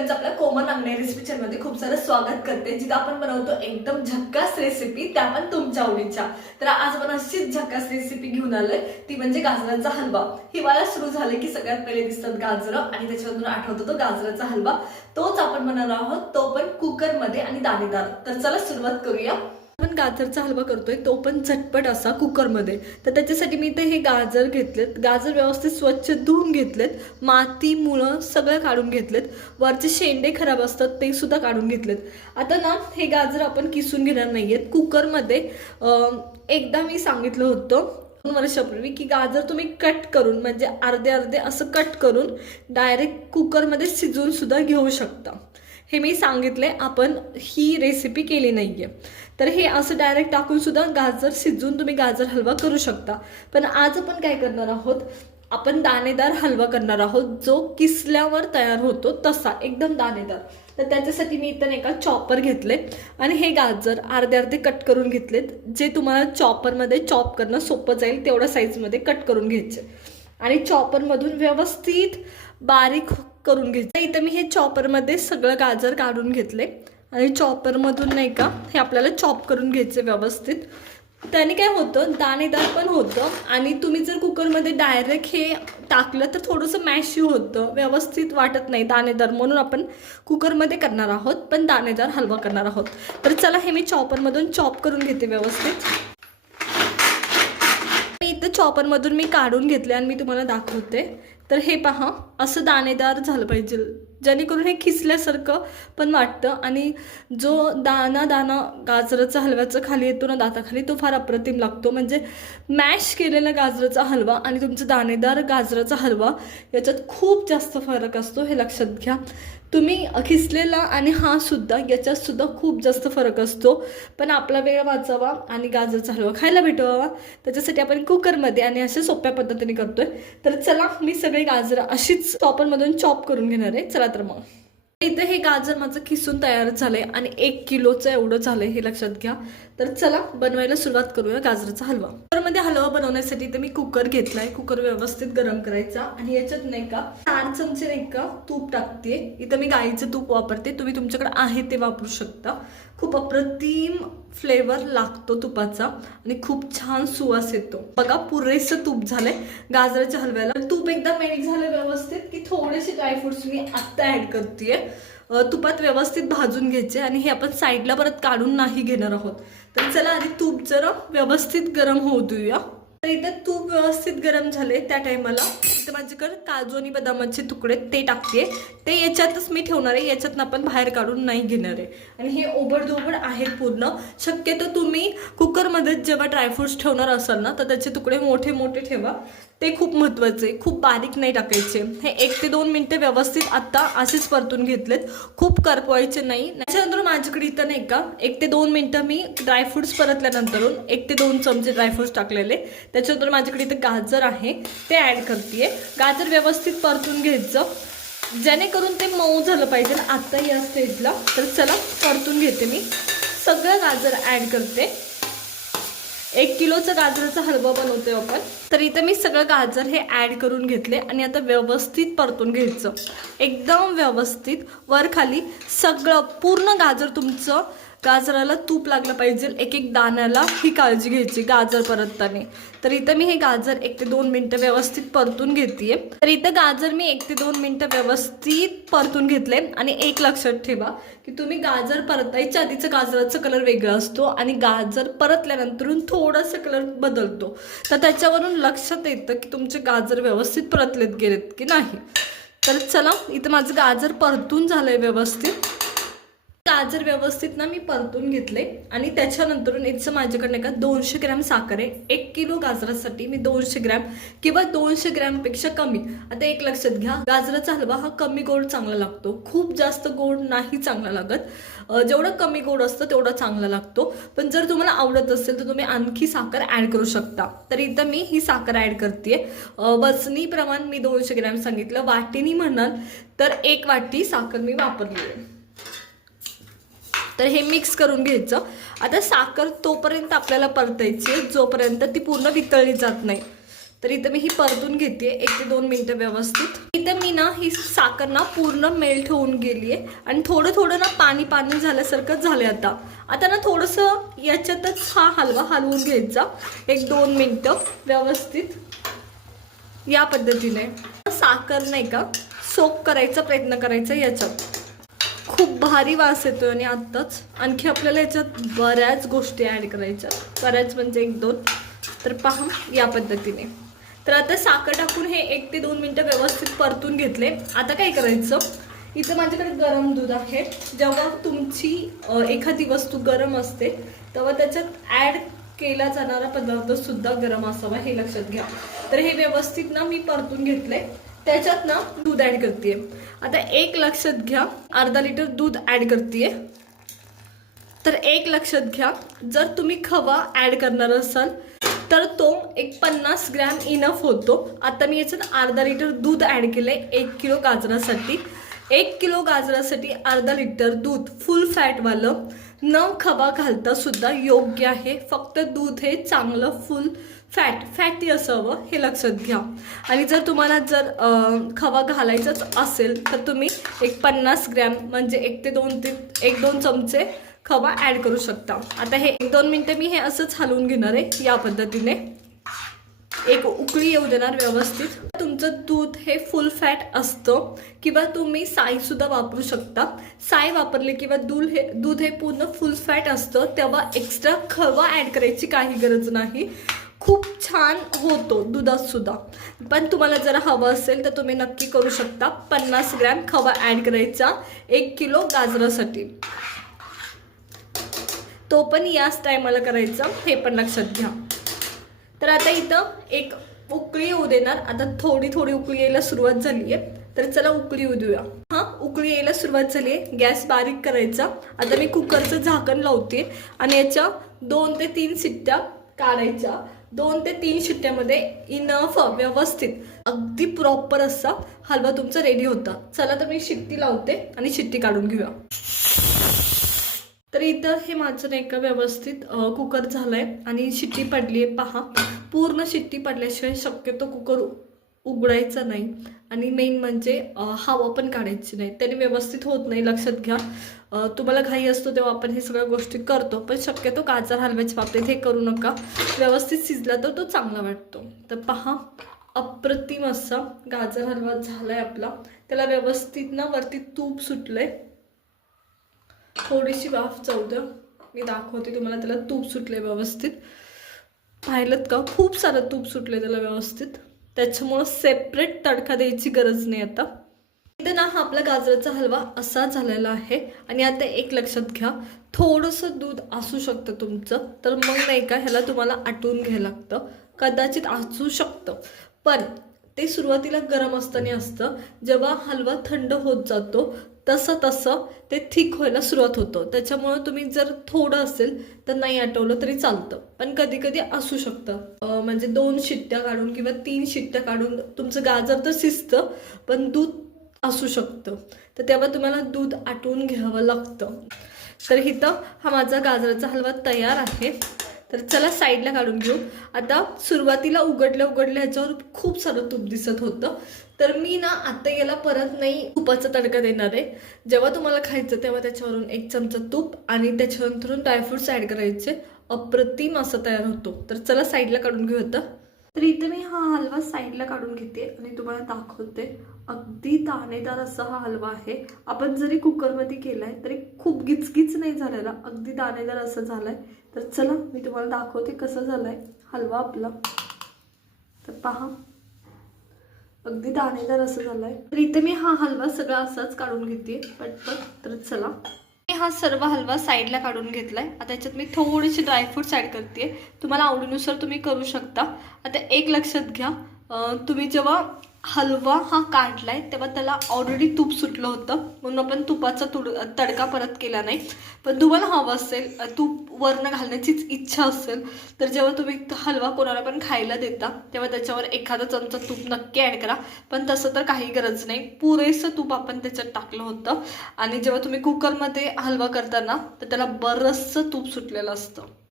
सगळ्यांचं आपल्या कोमल अंगणे recipe channel मध्ये खूप सारं स्वागत करते, जिथे आपण बनवतो एकदम झक्कास रेसिपी, त्या पण तुमच्या आवडीच्या. तर आज आपण अशीच झक्कास रेसिपी घेऊन आलोय, ती म्हणजे गाजराचा हलवा. हिवाळा सुरू झाले की सगळ्यात पहिले दिसतात गाजरं आणि त्याच्यावरून आठवतो तो गाजराचा हलवा. तोच आपण बनवणार आहोत, तो पण कुकर मध्ये आणि दाणेदार. तर चला सुरुवात करूया. आपण गाजरचा हलवा करतोय, तो पण झटपट असा कुकरमध्ये. तर त्याच्यासाठी मी इथे हे गाजर घेतलेत. गाजर व्यवस्थित स्वच्छ धुवून घेतलेत, माती मुळं सगळं काढून घेतलेत, वरचे शेंडे खराब असतात ते सुद्धा काढून घेतलेत. आता ना हे गाजर आपण किसून घेणार नाहीयेत. कुकरमध्ये एकदा मी सांगितलं होतं 2 वर्षापूर्वी की गाजर तुम्ही कट करून, म्हणजे अर्धे अर्धे असं कट करून डायरेक्ट कुकरमध्ये शिजवून सुद्धा घेऊ शकता. हे मी सांगितले, आपण ही रेसिपी केली नाहीये. तर हे असं डायरेक्ट टाकून सुद्धा गाजर शिजवून तुम्ही गाजर हलवा करू शकता. पण आज आपण काय करणार आहोत, आपण दाणेदार हलवा करणार आहोत, जो किसल्यावर तयार होतो तसा एकदम दाणेदार. तर त्याच्यासाठी मी इथं एका चॉपर घेतले आणि हे गाजर अर्धे अर्धे कट करून घेतलेत. जे तुम्हाला चॉपरमध्ये चॉप करणं सोपं जाईल तेवढ्या साईजमध्ये कट करून घ्यायचे आणि चॉपरमधून व्यवस्थित बारीक करून घ्यायचं. इथं मी हे चॉपरमध्ये सगळं गाजर काढून घेतले आणि चॉपरमधून नाही का हे आपल्याला चॉप करून घ्यायचे व्यवस्थित. त्याने काय होतं, दाणेदार पण होतं. आणि तुम्ही जर कुकरमध्ये डायरेक्ट हे टाकलं तर थोडंसं मॅशी होतं, व्यवस्थित वाटत नाही दाणेदार. म्हणून आपण कुकरमध्ये करणार आहोत, पण दाणेदार हलवा करणार आहोत. तर चला हे मी चॉपरमधून चॉप करून घेते व्यवस्थित. इथं चॉपरमधून मी काढून घेतले आणि मी तुम्हाला दाखवते. तर हे पहा, असं दाणेदार झालं पाहिजे, जेणेकरून हे खिसल्यासारखं पण वाटतं. आणि जो दाना दाना गाजराचा हलव्याचा खाली येतो ना दाताखाली, तो फार अप्रतिम लागतो. म्हणजे मॅश केलेला गाजराचा हलवा आणि तुमचा दाणेदार गाजराचा हलवा याच्यात खूप जास्त फरक असतो, हे लक्षात घ्या तुम्ही. खिसलेला आणि हा सुद्धा, याच्यात सुद्धा खूप जास्त फरक असतो. पण आपला वेळ वाचावा आणि गाजराचा हलवा खायला भेटावा, त्याच्यासाठी आपण कुकरमध्ये आणि अशा सोप्या पद्धतीने करतोय. तर चला मी सगळे गाजर अशीच चॉपरमधून चॉप करून घेणार आहे. चला तर मग इथे हे गाजर माझं खिसून तयार झालंय आणि 1 किलोचं एवढं झालंय, हे लक्षात घ्या. तर चला बनवायला सुरुवात करूया गाजराचा हलवा. कुकरमध्ये हलवा बनवण्यासाठी इथे मी कुकर घेतलाय. कुकर व्यवस्थित गरम करायचा आणि याच्यात नाही का 4 चमचे नाही का तूप टाकते. इथं मी गाईचं तूप वापरते, तुम्ही तुमच्याकडे आहे ते वापरू शकता. खूप अप्रतिम फ्लेवर लागतो तुपाचा आणि खूप छान सुवास येतो. बघा पुरेसं तूप झालंय गाजराच्या हलव्याला. तूप एकदा मेल्ट झालं व्यवस्थित की थोडेसे ड्रायफ्रुट्स मी आत्ता ऍड करतेय. तुपात व्यवस्थित भाजून घ्यायचे आणि हे आपण साईडला परत काढून नाही घेणार आहोत. तर चला आधी तूप जरा व्यवस्थित गरम होऊ देऊया. तर इथं तूप व्यवस्थित गरम झाले, त्या टायमाला इथं माझ्याकडे काजू आणि बदामाचे तुकडे ते टाकते. ते याच्यातच मी ठेवणार आहे, याच्यातनं आपण बाहेर काढून नाही घेणार आहे. आणि हे ओबडधोबड आहेत पूर्ण. शक्यतो तुम्ही कुकरमध्ये जेव्हा ड्रायफ्रुट्स ठेवणार असाल ना, तर त्याचे तुकडे मोठे मोठे ठेवा, ते खूप महत्त्वाचे. खूप बारीक नाही टाकायचे. हे 1 ते 2 मिनिटं व्यवस्थित आता असेच परतून घेतलेत, खूप करपवायचे नाही. त्याच्यानंतर माझ्याकडे इथं नाही का 1 ते 2 मिनिटं मी ड्रायफ्रुट्स परतल्यानंतर 1 ते 2 चमचे ड्रायफ्रुट्स टाकलेले. त्याच्यानंतर माझ्याकडे इथं गाजर आहे ते ॲड करते. गाजर व्यवस्थित परतून घ्यायचं, जेणेकरून ते मऊ झालं पाहिजे आता या स्टेजला. तर चला परतून घेते मी. सगळं गाजर ॲड करते. 1 किलोचा गाजराचा हलवा बनवतोय आपण. तर इथं मी सगळं गाजर हे ॲड करून घेतले आणि आता व्यवस्थित परतून घ्यायचं, एकदम व्यवस्थित. वर खाली सगळं पूर्ण गाजर, तुमचं गाजराला तूप लागलं पाहिजे एक एक दाण्याला, ही काळजी घ्यायची गाजर परतताना. तर इथं मी हे गाजर 1 ते 2 मिनिटं व्यवस्थित परतून घेते. तर इथं गाजर मी 1 ते 2 मिनिटं व्यवस्थित परतून घेतले. आणि एक लक्षात ठेवा की तुम्ही गाजर परतायच्या आधीचा गाजराचा कलर वेगळा असतो आणि गाजर परतल्यानंतर थोडासा कलर बदलतो. तर त्याच्यावरून लक्षात येतं की तुमचे गाजर व्यवस्थित परतलेत गेलेत की नाही. तर चला इथं माझं गाजर परतून झालंय व्यवस्थित. गाजर व्यवस्थित ना मी परतून घेतले आणि त्याच्यानंतर इथं माझ्याकडे का 200 ग्रॅम साखर आहे. 1 किलो गाजरासाठी मी 200 ग्रॅम किंवा 200 ग्रॅमपेक्षा कमी. आता एक लक्षात घ्या, गाजराचा हलवा हा कमी गोड चांगला लागतो, खूप जास्त गोड नाही चांगला लागत. जेवढं कमी गोड असतं तेवढा चांगला लागतो. पण जर तुम्हाला आवडत असेल तर तुम्ही आणखी साखर ॲड करू शकता. तर इथं मी ही साखर ॲड करते. वजनी प्रमाण मी 200 ग्रॅम सांगितलं, वाटीनी म्हणाल तर 1 वाटी साखर मी वापरली आहे. तर हे मिक्स करून घ्यायचं. आता साखर तोपर्यंत आपल्याला परतायची जोपर्यंत ती पूर्ण वितळली जात नाही. तर इथं मी ही परतून घेते 1 ते 2 मिनटं व्यवस्थित. इथं मी ना ही साखर ना पूर्ण मेल्ट होऊन गेली आहे आणि थोडं थोडं ना पाणी पाणी झाल्यासारखं झालं. आता ना थोडंसं याच्यातच हा हलवा हलवून घ्यायचा 1-2 मिनटं व्यवस्थित या पद्धतीने. साखर नाही का सोक करायचा प्रयत्न करायचा याच्यात. खूप भारी वास येतो आणि आत्ताच आणखी आपल्याला याच्यात बऱ्याच गोष्टी ॲड करायच्या, बऱ्याच म्हणजे 1-2. तर पहा या पद्धतीने. तर आता साखर टाकून हे 1 ते 2 मिनटं व्यवस्थित परतून घेतले. आता काय करायचं, इथं माझ्याकडे गरम दूध आहे. जेव्हा तुमची एखादी वस्तू गरम असते तेव्हा त्याच्यात ॲड केला जाणारा पदार्थ सुद्धा गरम असावा हे लक्षात घ्या. तर हे व्यवस्थित ना मी परतून घेतले. त्याच्यात ना दूध ॲड करते. आता एक लक्षात घ्या, अर्धा लिटर दूध ॲड करते. तर एक लक्षात घ्या, जर तुम्ही खवा ॲड करणार असाल तर तो एक 50 ग्रॅम इनफ होतो. आता मी याच्यात अर्धा लिटर दूध ॲड केले 1 किलो गाजरासाठी. 1 किलो गाजरासाठी अर्धा लिटर दूध फुल फॅटवालं न खवा घालता सुद्धा योग्य आहे. फक्त दूध हे चांगलं फुल फॅटी असावं हे लक्षात घ्या. आणि जर तुम्हाला खवा घालायचाच असेल तर तुम्ही एक 50 ग्रॅम म्हणजे 1-2 चमचे खवा ॲड करू शकता. आता हे 1-2 मिनटं मी हे असंच हलवून घेणार आहे या पद्धतीने. एक उकळी येऊ देणार व्यवस्थित. तुमचं दूध हे फुल फॅट असतं किंवा तुम्ही साईसुद्धा वापरू शकता. साई वापरले किंवा दूध हे पूर्ण फुल फॅट असतं तेव्हा एक्स्ट्रा खवा ॲड करायची काही गरज नाही. खूप छान होतो दुधात सुद्धा. पण तुम्हाला जर हवं असेल तर तुम्ही नक्की करू शकता. 50 ग्रॅम खवा ॲड करायचा 1 किलो गाजरासाठी. तो पण याच टायमाला करायचा हे पण लक्षात घ्या. तर आता इथं एक उकळी येऊ देणार. आता थोडी उकळी यायला सुरुवात झाली आहे. तर चला उकळी येऊ देऊया. उकळी यायला सुरुवात झाली आहे. गॅस बारीक करायचा. आता मी कुकरचं झाकण लावते आणि याच्या 2 ते 3 शिट्ट्या काढायच्या. 2 ते 3 शिट्ट्यामध्ये इनफ व्यवस्थित अगदी प्रॉपर असा हलवा तुमचा रेडी होता. चला तर मी शिट्टी लावते आणि शिट्टी काढून घेऊया. तर इथं हे माझं नाही का व्यवस्थित कुकर झालंय आणि शिट्टी पडली आहे. पहा पूर्ण शिट्टी पडल्याशिवाय शक्यतो कुकर उघडायचा नाही. आणि मेन म्हणजे हवा पण काढायची नाही, त्याने व्यवस्थित होत नाही. लक्षात घ्या, तुम्हाला घाई असतो तेव्हा आपण हे सगळ्या गोष्टी करतो, पण शक्यतो गाजर हलव्याच्या बाबतीत हे करू नका. व्यवस्थित शिजला तर तो चांगला वाटतो. तर पहा अप्रतिम असा गाजर हलवा झालाय आपला. त्याला व्यवस्थित ना वरती तूप सुटलंय. थोडीशी वाफ जाऊ द्या, मी दाखवते तुम्हाला. त्याला तूप सुटले व्यवस्थित. पाहिलं का, खूप सारं तूप सुटले त्याला व्यवस्थित. त्याच्यामुळं सेपरेट तडका द्यायची गरज नाही. आता इथे ना हा आपला गाजराचा हलवा असा झालेला आहे. आणि आता एक लक्षात घ्या, थोडंसं दूध असू शकतं तुमचं, तर मग नाही का ह्याला तुम्हाला आटवून घ्यायला लागतं. कदाचित असू शकतं, पण ते सुरुवातीला गरम असताना असतं. जेव्हा हलवा थंड होत जातो तसं ते थिक व्हायला सुरुवात होतं. त्याच्यामुळं तुम्ही जर थोडं असेल तर नाही आटवलं तरी चालतं, पण कधी कधी असू शकतं. म्हणजे 2 शिट्ट्या काढून किंवा 3 शिट्ट्या काढून तुमचं गाजर तर शिजतं, पण दूध असू शकतं. तर तेव्हा तुम्हाला दूध आटवून घ्यावं लागतं. तर इथं हा माझा गाजराचा हलवा तयार आहे. तर चला साईडला काढून घेऊ. आता सुरुवातीला उघडल्या ह्याच्यावर खूप सारं तूप दिसत होतं, तर मी ना आता याला परत नाही तुपाचा तडका देणार आहे. जेव्हा तुम्हाला खायचं तेव्हा त्याच्यावरून 1 चमचा तूप आणि त्याच्यानंतरून ड्रायफ्रुट्स ॲड करायचे. अप्रतिम असं तयार होतो. तर चला साईडला काढून घेऊ आता. तर इथे मी हा हलवा साईडला काढून घेते आणि तुम्हाला दाखवते. अगदी दाणेदार असा हा हलवा आहे. आपण जरी कुकरमध्ये केलाय तरी खूप गिचगिच नाही झालेला, अगदी दाणेदार असं झालाय. तर चला मी तुम्हाला दाखवते कसं झालाय हलवा आपला. तर पहा अगदी दाणेदार असं झालाय. तर इथे मी हा हलवा सगळा असाच काढून घेते पटपट. तर चला मी हा सर्व हलवा साईडला काढून घेतलाय. आता याच्यात मी थोडेसे ड्रायफ्रुट्स ॲड करते. तुम्हाला आवडीनुसार तुम्ही करू शकता. आता एक लक्षात घ्या, तुम्ही जेव्हा हलवा हा काढलाय तेव्हा त्याला ऑलरेडी तूप सुटलं होतं, म्हणून आपण तुपाचा तडका परत केला नाही. पण तुम्हाला हवं असेल, तूप वरनं घालण्याचीच इच्छा असेल, तर जेव्हा तुम्ही हलवा कोणाला पण खायला देता तेव्हा त्याच्यावर एखादा चमचा तूप नक्की ॲड करा. पण तसं तर काही गरज नाही, पुरेसं तूप आपण त्याच्यात टाकलं होतं. आणि जेव्हा तुम्ही कुकरमध्ये हलवा करताना तर त्याला बरंचसं तूप सुटलेलं असतं.